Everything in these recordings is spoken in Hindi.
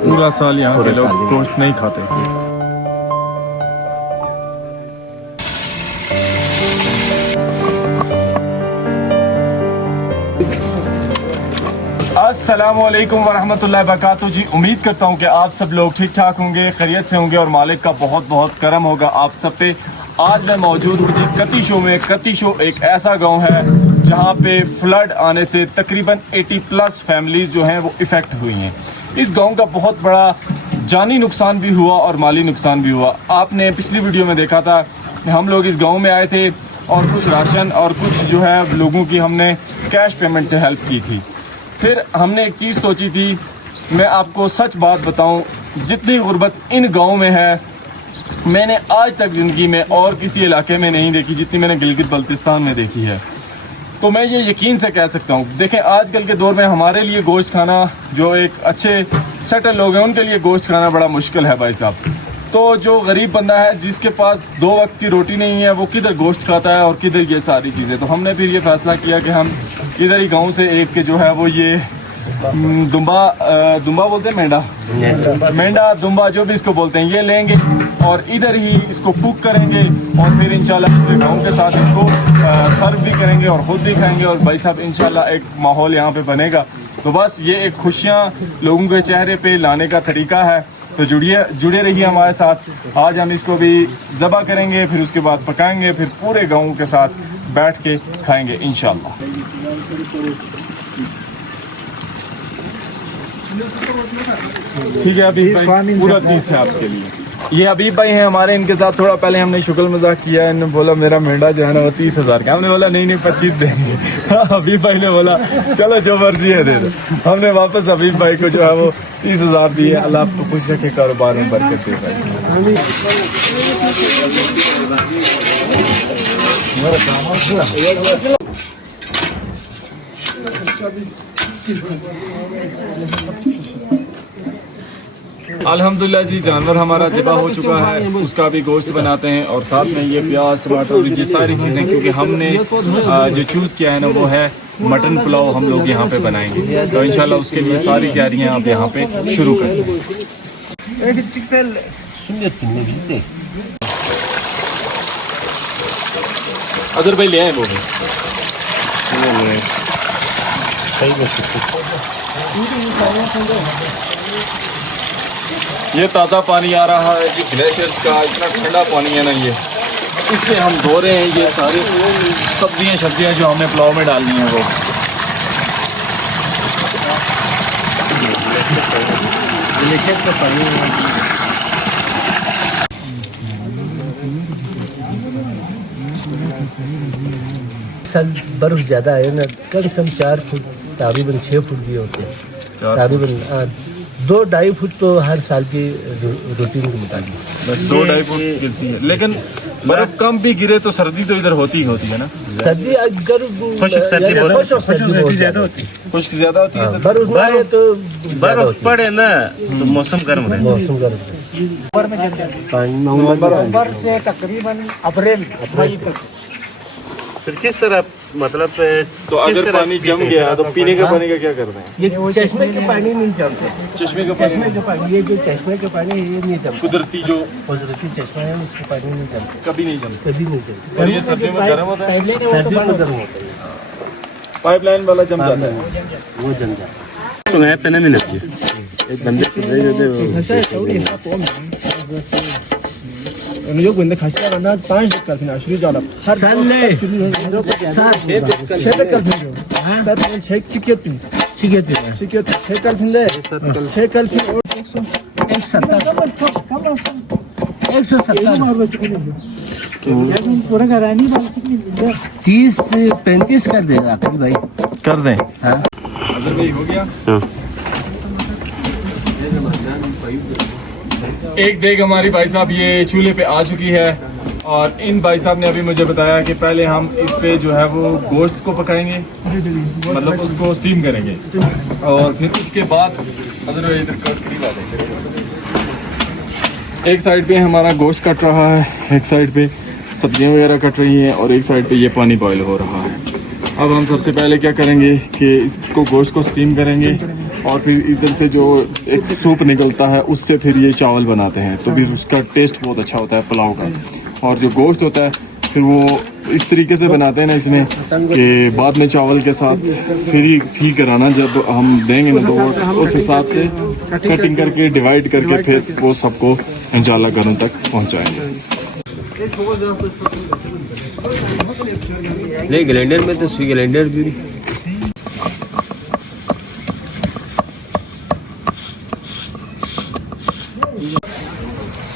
पूरा साल यहाँ के लोग गोश्त नहीं खाते। अस्सलामुअलैकुम वरहमतुल्लाहि वबरकातुहू जी। उम्मीद करता हूँ कि आप सब लोग ठीक ठाक होंगे, खैरियत से होंगे और मालिक का बहुत बहुत करम होगा आप सब पे। आज मैं मौजूद हूँ जी कतिशो में। कतिशो एक ऐसा गांव है जहाँ पे फ्लड आने से तकरीबन 80+ फैमिलीज जो हैं वो इफ़ेक्ट हुई हैं। इस गांव का बहुत बड़ा जानी नुकसान भी हुआ और माली नुकसान भी हुआ। आपने पिछली वीडियो में देखा था हम लोग इस गाँव में आए थे और कुछ राशन और कुछ जो है लोगों की हमने कैश पेमेंट से हेल्प की थी। फिर हमने एक चीज़ सोची थी, मैं आपको सच बात बताऊं, जितनी गुर्बत इन गाँव में है मैंने आज तक ज़िंदगी में और किसी इलाके में नहीं देखी जितनी मैंने गिलगित बल्तिस्तान में देखी है। तो मैं ये यकीन से कह सकता हूँ। देखें आजकल के दौर में हमारे लिए गोश्त खाना, जो एक अच्छे सेटल लोग हैं उनके लिए गोश्त खाना बड़ा मुश्किल है भाई साहब। तो जो गरीब बंदा है जिसके पास 2 वक्त की रोटी नहीं है वो किधर गोश्त खाता है और किधर ये सारी चीज़ें। तो हमने फिर ये फैसला किया कि हम इधर ही गांव से एक के जो है वो ये दुम्बा बोलते हैं, मेंढा दुम्बा जो भी इसको बोलते हैं, ये लेंगे और इधर ही इसको कुक करेंगे और फिर इंशाल्लाह पूरे गाँव के साथ इसको सर्व भी करेंगे और ख़ुद भी खाएंगे और भाई साहब इंशाल्लाह एक माहौल यहाँ पे बनेगा। तो बस ये एक खुशियाँ लोगों के चेहरे पे लाने का तरीका है। तो जुड़े रहिए हमारे साथ। आज हम इसको भी ज़बह करेंगे, फिर उसके बाद पकाएंगे, फिर पूरे गाँव के साथ बैठ के खाएंगे इंशाल्लाह। ठीक है हबीब भाई, पूरा 30 है आपके लिए। ये हबीब भाई हैं हमारे, इनके साथ थोड़ा पहले हमने शुक्ल मजाक किया। इन्होंने बोला मेरा मेंढा जो है ना वो 30,000 का। हमने बोला नहीं 25 देंगे। हबीब भाई ने बोला चलो जो मर्जी है दे दो। हमने वापस हबीब भाई को जो है वो 30,000 दिए। अल्लाह आपको खुश रखे, कारोबार में बरकत दे। अल्हम्दुलिल्लाह जी, जानवर हमारा ज़िबा हो चुका है, उसका भी गोश्त बनाते हैं और साथ में ये प्याज टमाटर ये सारी चीज़ें, क्योंकि हमने जो चूज़ किया है ना वो है मटन पुलाव हम लोग यहाँ पे बनाएंगे। तो इंशाल्लाह उसके लिए सारी तैयारियाँ आप यहाँ पे शुरू करते हैं। अजहर भाई ले आए वो भी। ये ताज़ा पानी आ रहा है जी ग्लेशियर का, इतना ठंडा पानी है ना ये, इससे हम धो रहे हैं ये सारी सब्जियां जो हमने पुलाव में डालनी है वो। साल बर्फ ज़्यादा है ना, कम से कम 4 फुट तकरीबन 6 फुट भी होते हैं, तकरीबन 2-2.5 फुट तो हर साल की रूटीन के मुताबिक बस 2-2.5 फुट गिरती है। लेकिन बर्फ कम भी गिरे तो सर्दी तो इधर होती ही है ना। सर्दी अगर खुश्क ज़्यादा होती है। बर्फ आए तो बर्फ पड़े ना तो मौसम गर्म है। नवंबर से तकरीबन अप्रैल मई तक। फिर किस तरह मतलब तो अगर पानी जम गया तो पीने के पानी का क्या करते हैं? ये चश्मे के पानी नहीं जमते। चश्मे का पानी ये जो चश्मे के पानी है ये नहीं जमता। कुदरती जो चश्मा है उसके पानी नहीं जमता, कभी नहीं जमता। और ये सर्दियों में गर्म होता है, सर्दियों में गर्म होता है। पाइपलाइन वाला जम जाता है, वो जम जाता है। तो मैं पे नहीं लगती एक बंदे को पूरा करानी 30-35 कर देगा अखिल भाई, कर दें। हाँ अजहर भाई हो गया। एक देग हमारी भाई साहब ये चूल्हे पे आ चुकी है और इन भाई साहब ने अभी मुझे बताया कि पहले हम इस पे जो है वो गोश्त को पकाएंगे, मतलब उसको स्टीम करेंगे और फिर उसके बाद अदर इधर कट करीब आ जाएंगे। एक साइड पे हमारा गोश्त कट रहा है, एक साइड पे सब्जियां वगैरह कट रही हैं और एक साइड पे ये पानी बॉयल हो रहा है। अब हम सबसे पहले क्या करेंगे कि इसको गोश्त को स्टीम करेंगे और फिर इधर से जो एक सूप निकलता है उससे फिर ये चावल बनाते हैं, तो फिर उसका टेस्ट बहुत अच्छा होता है पुलाव का। और जो गोश्त होता है फिर वो इस तरीके से बनाते हैं ना इसमें कि बाद में चावल के साथ फ्री कराना जब हम देंगे ना तो उस हिसाब से कटिंग करके डिवाइड करके फिर वो सबको इंशाल्लाह घरों तक पहुंचाएंगे। नहीं ग्राइंडर में तो सुई ग्राइंडर भी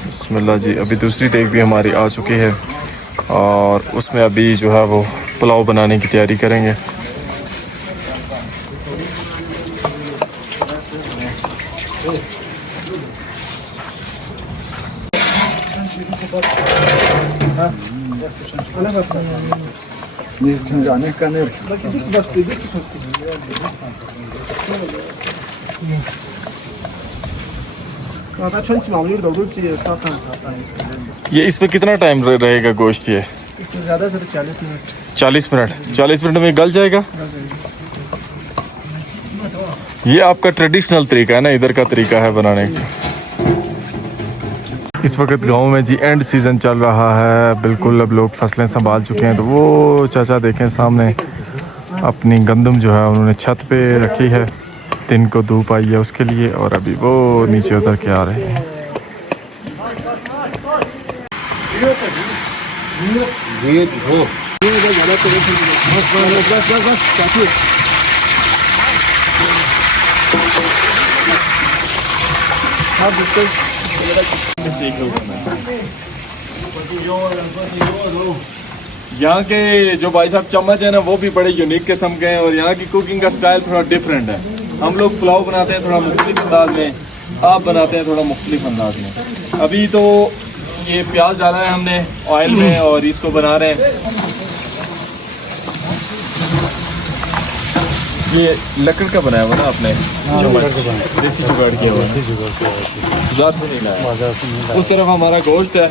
बिस्मिल्लाह जी, अभी दूसरी देग भी हमारी आ चुकी है और उसमें अभी जो है वो पुलाव बनाने की तैयारी करेंगे। ये इसमें कितना टाइम रहेगा गोश्त? ये इसमें ज़्यादा से 40 मिनट। 40 मिनट में गल जाएगा। ये आपका ट्रेडिशनल तरीका है ना, इधर का तरीका है बनाने का। इस वक्त गांव में जी एंड सीज़न चल रहा है बिल्कुल, अब लोग फसलें संभाल चुके हैं। तो वो चाचा देखें सामने अपनी गंदम जो है उन्होंने छत पे रखी है, दिन को धूप आई है उसके लिए, और अभी वो नीचे उतर के आ रहे हैं। यहाँ के जो भाई साहब चम्मच है ना वो भी बड़े यूनिक किस्म के हैं और यहाँ की कुकिंग का स्टाइल थोड़ा डिफरेंट है। हम लोग पुलाव बनाते हैं थोड़ा मुख्तलिफ अंदाज में, आप बनाते हैं थोड़ा मुख्तलिफ अंदाज में। अभी तो ये प्याज डाला है हमने ऑयल में और इसको बना रहे हैं। ये लकड़ का बनाया हुआ ना आपने, देसी जुगाड़ किया हुआ है, बाजार से नहीं लाया। उस तरफ हमारा गोश्त है,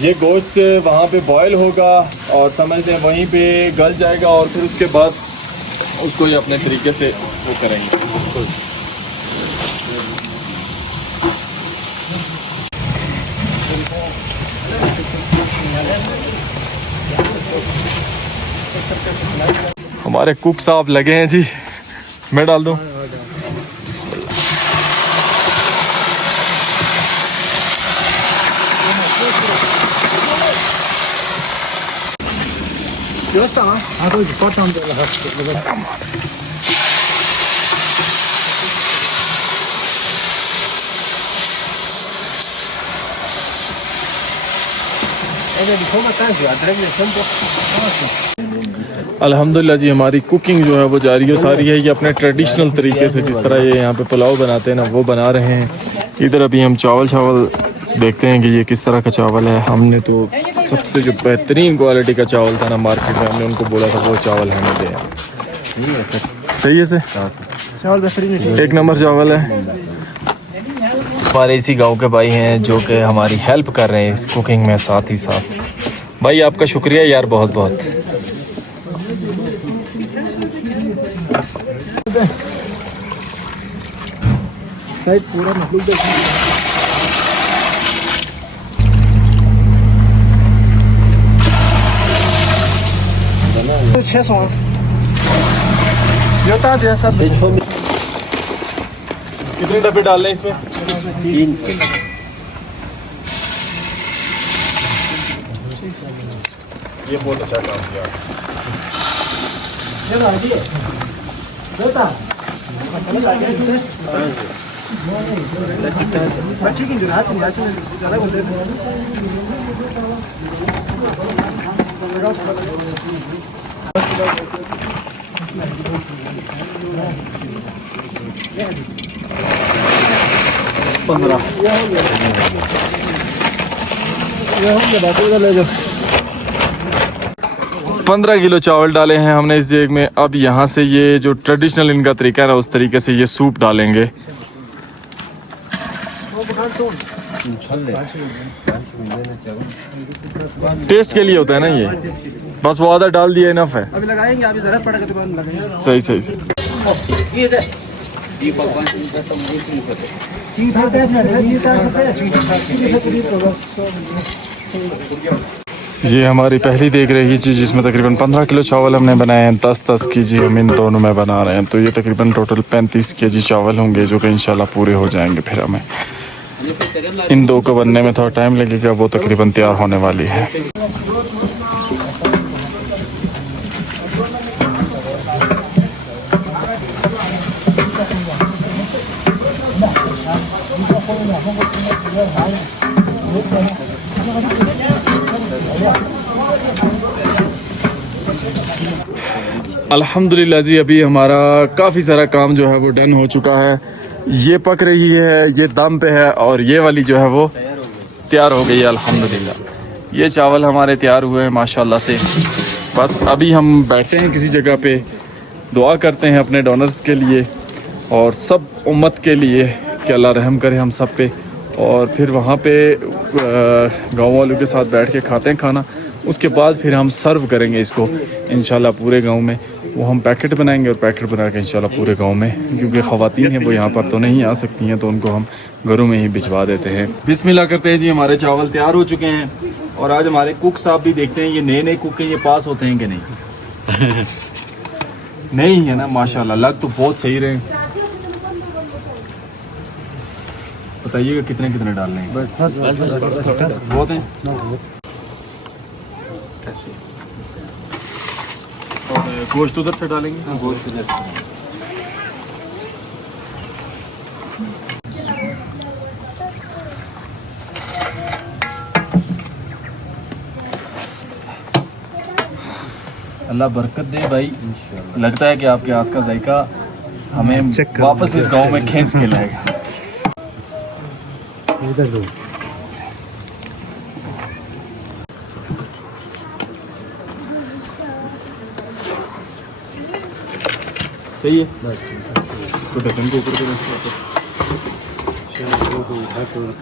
ये गोश्त वहाँ पे बॉयल होगा और समझते हैं वहीं पे गल जाएगा और फिर उसके बाद उसको ये अपने तरीके से वो करेंगे। हमारे कुक साहब लगे हैं जी, मैं डाल दूं? अल्हम्दुलिल्लाह जी, हमारी कुकिंग जो है वो जारी सारी है। ये अपने ट्रेडिशनल तरीके से जिस तरह ये यहाँ पे पुलाव बनाते हैं ना वो बना रहे हैं। इधर अभी हम चावल देखते हैं कि ये किस तरह का चावल है। हमने तो सबसे जो बेहतरीन क्वालिटी का चावल था ना मार्केट में, हमने उनको बोला था वो चावल हमें दें। सही है से चावल बेहतरीन, एक नंबर चावल है। हमारे इसी गांव के भाई हैं जो कि हमारी हेल्प कर रहे हैं इस कुकिंग में। साथ ही साथ भाई आपका शुक्रिया यार, बहुत बहुत। साइड पूरा मखलूक देखिए। 600 योता जैसा। कितने डब्बे डाल रहे हैं इसमें? 3। ये बहुत अच्छा काम किया। पंद्रह किलो चावल डाले हैं हमने इस जेग में। अब यहाँ से ये जो ट्रेडिशनल इनका तरीका है ना उस तरीके से ये सूप डालेंगे। टेस्ट के लिए होता है ना ये, बस वो आधा डाल दिया इनफ है। अभी लगाएंगे, अभी जरूरत पड़ेगा तो बाद में लगाएंगे। सही सही सही। ये हमारी पहली देख रही जी, जिसमें तकरीबन 15 किलो चावल हमने बनाए हैं। 10-10 केजी हम इन दोनों में बना रहे हैं, तो ये तकरीबन टोटल 35 केजी चावल होंगे, जो कि इंशाल्लाह पूरे हो जाएंगे। फिर हमें इन दो को बनने में थोड़ा टाइम लगेगा, वो तकरीबन तैयार होने वाली है। अल्हम्दुलिल्लाह जी, अभी हमारा काफ़ी सारा काम जो है वो डन हो चुका है। ये पक रही है, ये दम पे है, और ये वाली जो है वो तैयार हो गई है अल्हम्दुलिल्लाह। ये चावल हमारे तैयार हुए हैं माशाल्लाह से। बस अभी हम बैठे हैं किसी जगह पे, दुआ करते हैं अपने डोनर्स के लिए और सब उम्मत के लिए कि अल्लाह रहम करे हम सब पे। और फिर वहाँ पे गाँव वालों के साथ बैठ के खाते हैं खाना। उसके बाद फिर हम सर्व करेंगे इसको इंशाल्लाह पूरे गांव में। वो हम पैकेट बनाएंगे और पैकेट बना के इंशाल्लाह पूरे गांव में, क्योंकि ख़वातीन हैं वो यहाँ पर तो नहीं आ सकती हैं, तो उनको हम घरों में ही भिजवा देते हैं। बिस्मिल्लाह करते हैं जी। हमारे चावल तैयार हो चुके हैं और आज हमारे कुक साहब भी देखते हैं, ये नए नए कुक हैं, ये पास होते हैं कि नहीं? नहीं है ना, माशाल्लाह लग तो बहुत सही रहे। बताइएगा कितने कितने डालने हैं? बस बहुत हैं ऐसे। और गोश्त उधर से डालेंगे? हाँ, गोश्त उधर से। अल्लाह बरकत दे भाई। लगता है कि आपके हाथ का जायका हमें वापस इस गांव में खींच के लाएगा। सही है। तो ढक्कन को ऊपर करें,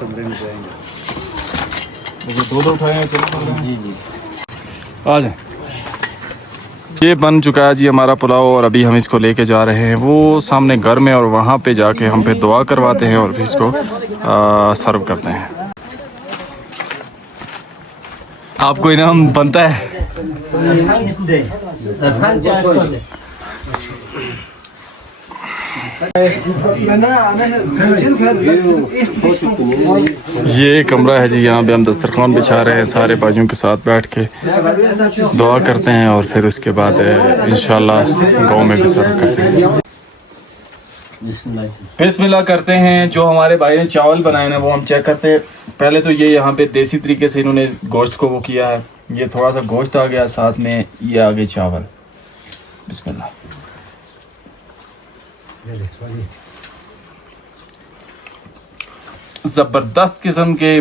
कमरे में जाएंगे। दो उठाए चलो। जी जी आ जाए। ये बन चुका है जी हमारा पुलाव, और अभी हम इसको लेके जा रहे हैं वो सामने घर में, और वहाँ पे जाके हम फिर दुआ करवाते हैं और फिर इसको सर्व करते हैं। आपको इनाम बनता है। ये कमरा है जी, यहाँ पे हम दस्तरखान बिछा रहे हैं सारे भाइयों के साथ बैठ के, दुआ करते हैं और फिर उसके बाद इंशाल्लाह गांव में भी सर्व करते हैं। बिस्मिल्लाह करते हैं। जो हमारे भाई ने चावल बनाए ना वो हम चेक करते हैं। पहले तो ये यहाँ पे देसी तरीके से इन्होंने गोश्त को वो किया है। ये थोड़ा सा गोश्त आ गया, साथ में ये आ गए चावल। बिस्मिल्लाह। जबरदस्त किस्म के,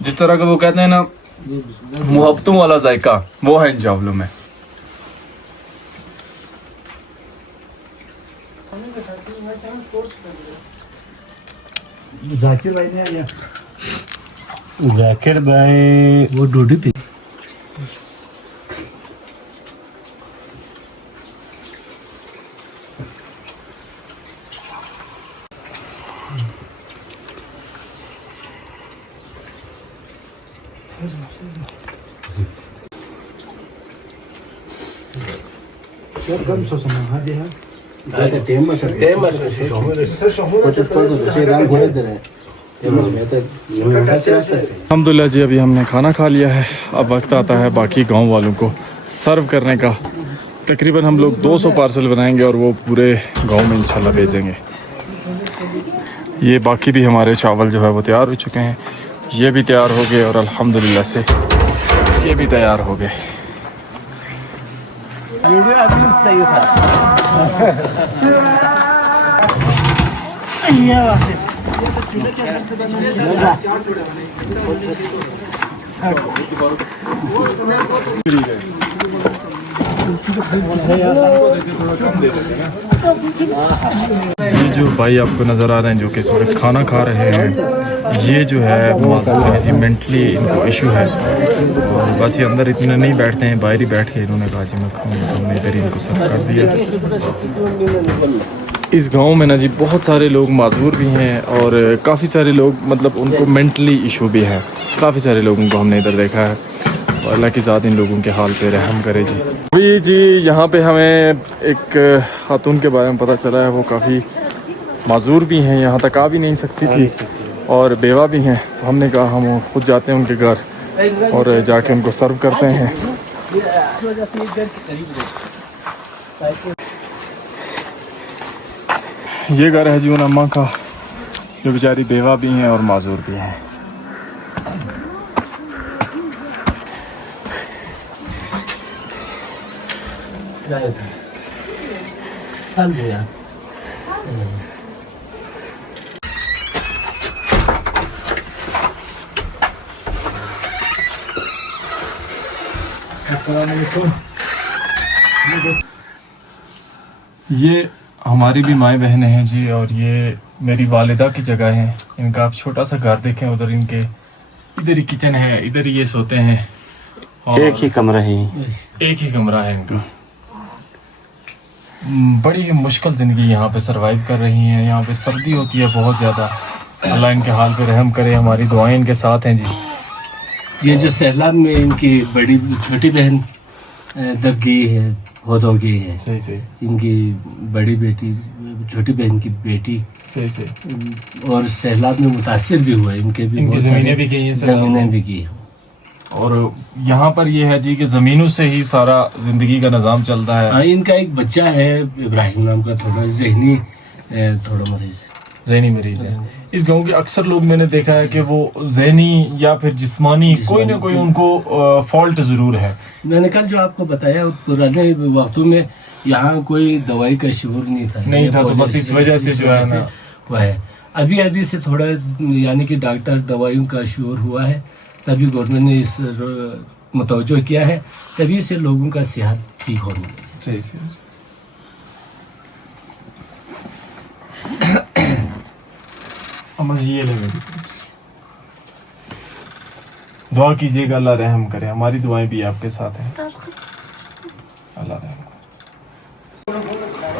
जिस तरह का वो कहते हैं ना मोहब्बतों वाला जायका, वो है इन चावलों में। जाकिर भाई ने आया। जाकिर भाई वो डोडी पे अल्हम्दुलिल्लाह जी, अभी हमने खाना खा लिया है। अब वक्त आता है बाकी गांव वालों को सर्व करने का। तकरीबन हम लोग 200 पार्सल बनाएंगे और वो पूरे गांव में इंशाल्लाह भेजेंगे। ये बाकी भी हमारे चावल जो है वो तैयार हो चुके हैं। ये भी तैयार हो गए और अल्हम्दुलिल्लाह से ये भी तैयार हो गए। ये जो भाई आपको नज़र आ रहे हैं जो कि इस वक्त खाना खा रहे हैं, ये जो है मासूम है जी, मेंटली इनको इशू है। और बस ये अंदर इतने नहीं बैठते हैं, बाहर ही बैठ के इन्होंने कहा जी मैं खाऊंगा, तो हमने इधर ही इनको सर्व कर दिया। इस गांव में ना जी बहुत सारे लोग माजूर भी हैं और काफ़ी सारे लोग मतलब उनको मेंटली इशू भी है। काफ़ी सारे लोगों को हमने इधर देखा है और अल्लाह की ज़ात इन लोगों के हाल पे रहम करे जी। अभी जी यहाँ पे हमें एक खातून के बारे में पता चला है, वो काफ़ी माजूर भी हैं, यहाँ तक आ भी नहीं सकती थी और बेवा भी हैं। तो हमने कहा हम खुद जाते हैं उनके घर और जाके उनको सर्व करते हैं। ये घर है जी उन अम्मा का, जो बेचारी बेवा भी हैं और माजूर भी हैं। ये हमारी भी माएँ बहनें हैं जी और ये मेरी वालिदा की जगह है। इनका आप छोटा सा घर देखें, उधर इनके इधर ही किचन है, इधर ही ये सोते हैं और एक ही कमरा है, एक ही कमरा है इनका। बड़ी मुश्किल ज़िंदगी यहाँ पे सरवाइव कर रही हैं। यहाँ पे सर्दी होती है बहुत ज़्यादा। अल्लाह इनके हाल पे रहम करे, हमारी दुआएं इनके साथ हैं जी। ये जो सैलाब में इनकी बड़ी छोटी बहन दब गई है, बहुत हो गई है। सही सही इनकी बड़ी बेटी, छोटी बहन की बेटी सही सही और सैलाब में मुतासिर भी हुआ। इनके भी इनकी बहुत ज़मीनें सारी भी गई हैं, ज़मीनें भी गई। और यहाँ पर ये है जी कि ज़मीनों से ही सारा ज़िंदगी का निज़ाम चलता है। हाँ, इनका एक बच्चा है इब्राहिम नाम का, थोड़ा जहनी थोड़ा मरीज है, ज़हनी मरीज़ है। इस गांव के अक्सर लोग मैंने देखा है कि वो ज़हनी या फिर जिस्मानी कोई ना कोई उनको फॉल्ट ज़रूर है। मैंने कल जो आपको बताया पुराने वक्तों में यहाँ कोई दवाई का शोर नहीं था, तो बस इस वजह से जो है ना हुआ है। अभी से थोड़ा यानी कि डॉक्टर दवाइयों का शोर हुआ है, तभी गवर्नमेंट ने इस मुतवज्जो किया है, तभी से लोगों का सेहत ठीक होने लगी। सही सही। अमर जी ये ले मेरी दुआ कीजिएगा, अल्लाह रहम करे। हमारी दुआएं भी आपके साथ हैं, अल्लाह रहम करे।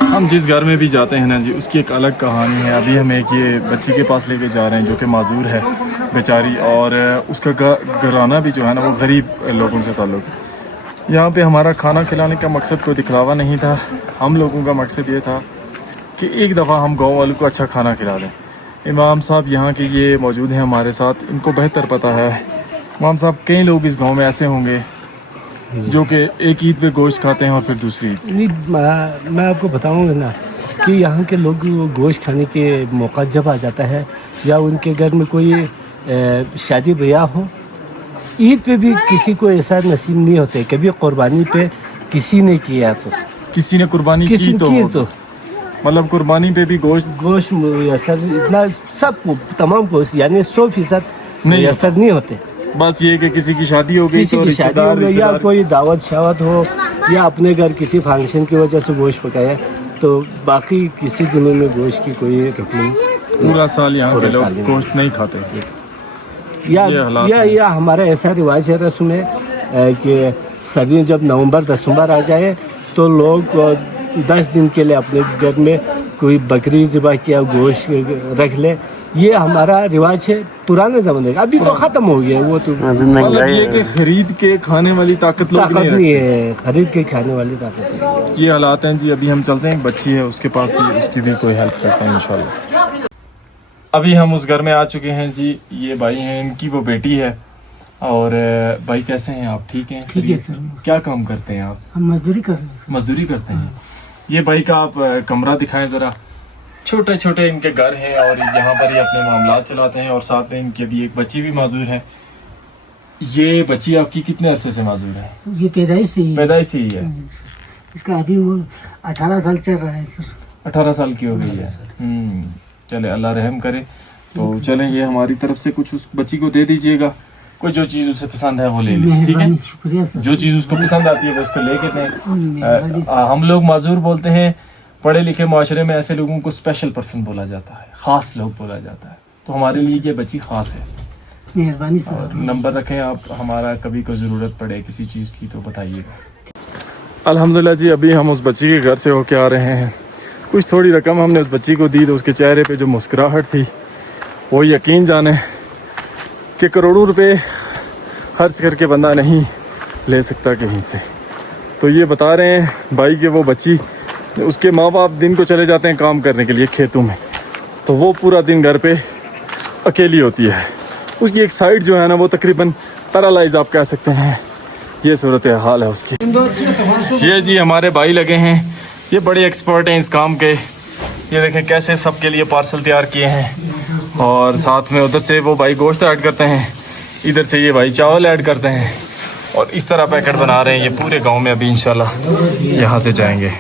हम जिस घर में भी जाते हैं ना जी, उसकी एक अलग कहानी है। अभी हम एक ये बच्ची के पास लेके जा रहे हैं जो कि माजूर है बेचारी, और उसका घराना भी जो है ना वो गरीब लोगों से ताल्लुक़ है। यहाँ पे हमारा खाना खिलाने का मकसद कोई दिखलावा नहीं था। हम लोगों का मकसद ये था कि एक दफ़ा हम गाँव वालों को अच्छा खाना खिला दें। इमाम साहब यहाँ के ये मौजूद हैं हमारे साथ, इनको बेहतर पता है। इमाम साहब, कई लोग इस गांव में ऐसे होंगे जो कि एक ईद पे गोश्त खाते हैं और फिर दूसरी ईद। नहीं, मैं आपको बताऊंगा ना कि यहाँ के लोग गोश्त खाने के मौका जब आ जाता है या उनके घर में कोई शादी ब्याह हो, ईद पे भी किसी को ऐसा नसीब नहीं होता। कभी कुर्बानी पे किसी ने किया तो किसी ने कुर्बानी की तो मतलब कुर्बानी पे भी गोश्त असर इतना सब तमाम गोश्त यानी 100% नहीं असर नहीं होते। बस ये कि किसी की शादी हो गई किसी तो की शादी हो गई या कोई दावत शावत हो या अपने घर किसी फंक्शन की वजह से गोश्त पकाया, तो बाकी किसी दिनों में गोश्त की कोई रुकनी। पूरा साल यहाँ के लोग गोश्त नहीं खाते। या हमारा ऐसा रिवाज है, रस्म है कि सर्दियों जब नवंबर दिसंबर आ जाए तो लोग 10 दिन के लिए अपने घर में कोई बकरी ज़िबा किया गोश्त रख ले। ये हमारा रिवाज है पुराने ज़माने का, अभी तो ख़त्म हो गया वो तो। मतलब ये कि खरीद के खाने वाली ताकत नहीं है, खरीद के खाने वाली ताकत नहीं। ये हालात हैं जी। अभी हम चलते हैं, एक बच्ची है उसके पास भी, उसकी भी कोई हेल्प करते हैं इंशाल्लाह। अभी हम उस घर में आ चुके हैं जी। ये भाई हैं, इनकी वो बेटी है। और भाई कैसे हैं आप? ठीक हैं? ठीक है सर। क्या काम करते हैं आप? हम मजदूरी कर रहे हैं। मजदूरी करते हैं। ये भाई का आप कमरा दिखाएं ज़रा। छोटे छोटे इनके घर हैं और यहाँ पर ये अपने मामलात चलाते हैं और साथ में इनकी अभी एक बच्ची भी माजूर है। ये बच्ची आपकी कितने अरसे से माजूर है? ये पैदाइश से ही पैदाइश ही है। इसका अभी वो 18 साल चल रहा है सर। 18 साल की हो गई है। चले, अल्लाह रहम करे। तो चलें, ये हमारी तरफ से कुछ उस बच्ची को दे दीजिएगा कोई जो चीज़ उसे पसंद है वो ले ले, ठीक है। शुक्रिया सर। जो चीज़ उसको पसंद आती है वो उसको लेके दें। हम लोग माजूर बोलते हैं, पढ़े लिखे माशरे में ऐसे लोगों को स्पेशल पर्सन बोला जाता है, ख़ास लोग बोला जाता है। तो हमारे लिए ये बच्ची ख़ास है। मेहरबानी सर। और नंबर रखें आप, हमारा कभी कोई ज़रूरत पड़े किसी चीज़ की तो बताइएगा। अल्हम्दुलिल्लाह जी, अभी हम उस बच्ची के घर से होके आ रहे हैं। कुछ थोड़ी रकम हमने उस बच्ची को दी तो उसके चेहरे पे जो मुस्कुराहट थी वो यकीन जाने कि करोड़ों रुपए खर्च करके बंदा नहीं ले सकता कहीं से। तो ये बता रहे हैं भाई कि वो बच्ची, उसके माँ बाप दिन को चले जाते हैं काम करने के लिए खेतों में, तो वो पूरा दिन घर पे अकेली होती है। उसकी एक साइड जो है ना वो तकरीबन पैरालाइज आप कह सकते हैं, ये सूरत हाल है उसकी। ये जी हमारे भाई लगे हैं, ये बड़े एक्सपर्ट हैं इस काम के। ये देखें कैसे सबके लिए पार्सल तैयार किए हैं, और साथ में उधर से वो भाई गोश्त ऐड करते हैं, इधर से ये भाई चावल ऐड करते हैं, और इस तरह पैकेट बना रहे हैं। ये पूरे गांव में अभी इंशाल्लाह यहाँ से जाएंगे।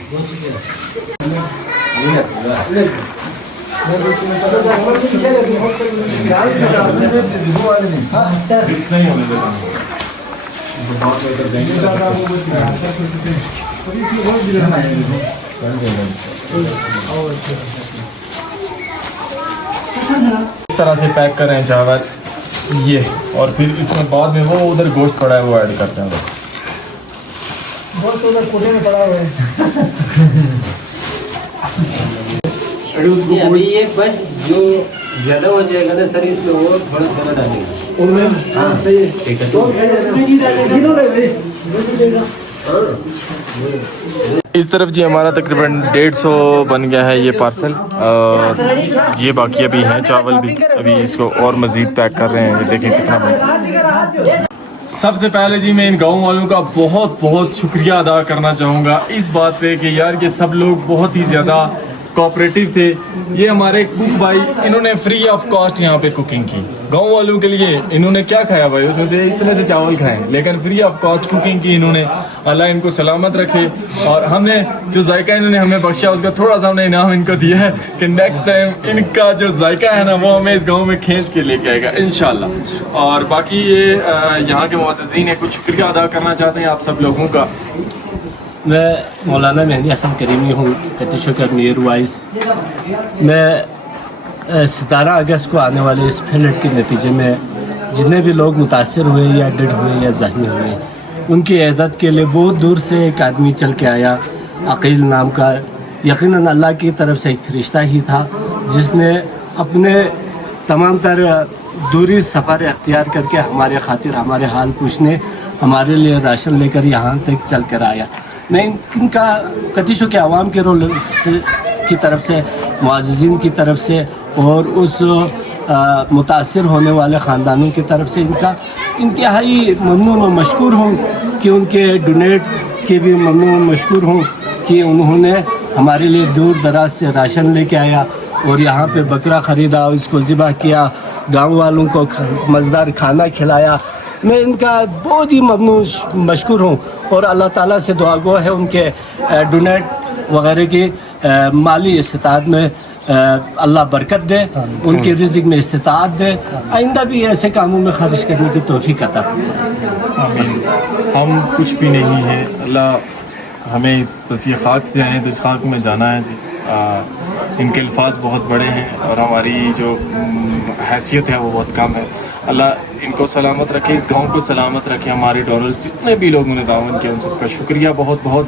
इस तरह से पैक कर रहे हैं चावल ये, और फिर इसमें बाद में वो उधर गोश्त पड़ा है वो ऐड करते हैं। बस गोश्त उधर कोने में पड़ा हुआ है। अभी ये बस जो ज्यादा हो जाएगा ना सर, इसमें वो थोड़ा थोड़ा डालेंगे। हाँ सही है, ठीक है। इस तरफ जी हमारा तकरीबन 150 बन गया है ये पार्सल, और ये बाकी अभी हैं चावल भी, अभी इसको और मज़ीद पैक कर रहे हैं। ये देखें कितना बड़ा। सबसे पहले जी मैं इन गाँव वालों का बहुत बहुत शुक्रिया अदा करना चाहूँगा इस बात पे कि यार ये सब लोग बहुत ही ज़्यादा कोऑपरेटिव थे। ये हमारे कुक भाई, इन्होंने फ्री ऑफ कॉस्ट यहाँ पे कुकिंग की गांव वालों के लिए। इन्होंने क्या खाया भाई, उसमें से इतने से चावल खाए, लेकिन फ्री ऑफ कॉस्ट कुकिंग की इन्होंने। अल्लाह इनको सलामत रखे, और हमने जो जायका इन्होंने हमें बख्शा उसका थोड़ा सा हमने इनाम इनको दिया है कि नेक्स्ट टाइम इनका जो जायका है ना वो हमें इस गाँव में खींच के लेके आएगा इंशाल्लाह। और बाकी ये यहाँ के मुअज़्ज़िज़ीन है, कुछ शुक्रिया अदा करना चाहते हैं आप सब लोगों का। मैं मौलाना मेहदी हसन करीमी हूँ, कतिशकर मेयर वाइज। मैं 17 अगस्त को आने वाले इस फ्लड के नतीजे में जितने भी लोग मुतासर हुए या डेड हुए या ज़ख्मी हुए, उनकी इयादत के लिए बहुत दूर से एक आदमी चल के आया, अकील नाम का। यकीनन अल्लाह की तरफ से एक फरिश्ता ही था जिसने अपने तमाम तर दूरी सफ़र अख्तियार करके हमारे खातिर हमारे हाल पूछने, हमारे लिए राशन लेकर यहाँ तक चल कर आया। मैं इनका कतिशों के आवाम के रोल की तरफ से, मुअज़्ज़िज़ीन की तरफ से, और उस मुतासिर होने वाले ख़ानदानों की तरफ से इनका इंतहाई ममनून और मशकूर हूँ कि उनके डोनेट के भी ममनून और मशकूर हूँ कि उन्होंने हमारे लिए दूर दराज से राशन लेके आया और यहाँ पे बकरा ख़रीदा, इसको ज़िबा किया, गाँव वालों को मज़ेदार खाना खिलाया। मैं इनका बहुत ही ममनून मशकूर हूँ, और अल्लाह ताला से दुआ गो है उनके डोनेट वगैरह की माली इस्तिताअत में अल्लाह बरकत दे, उनके रिज़्क़ में इस्तिताअत दे, आइंदा भी ऐसे कामों में खर्च करने की तौफीक अता फरमाए। हम कुछ भी नहीं हैं, अल्लाह हमें इस बस ये खाक से आए तो इस खाक में जाना है जी। इनके अल्फाज बहुत बड़े हैं और हमारी जो हैसियत है वो बहुत कम है। अल्लाह इनको सलामत रखे, इस गांव को सलामत रखे। हमारे डोनर्स जितने भी लोगों ने ताउन किया उन सबका शुक्रिया बहुत बहुत।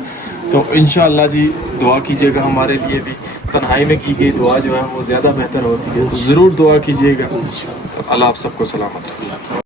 तो इंशाअल्लाह जी दुआ कीजिएगा हमारे लिए भी। तन्हाई में की गई दुआ जो है वो ज़्यादा बेहतर होती है, तो ज़रूर दुआ कीजिएगा। तो अल्लाह आप सबको सलामत रखे।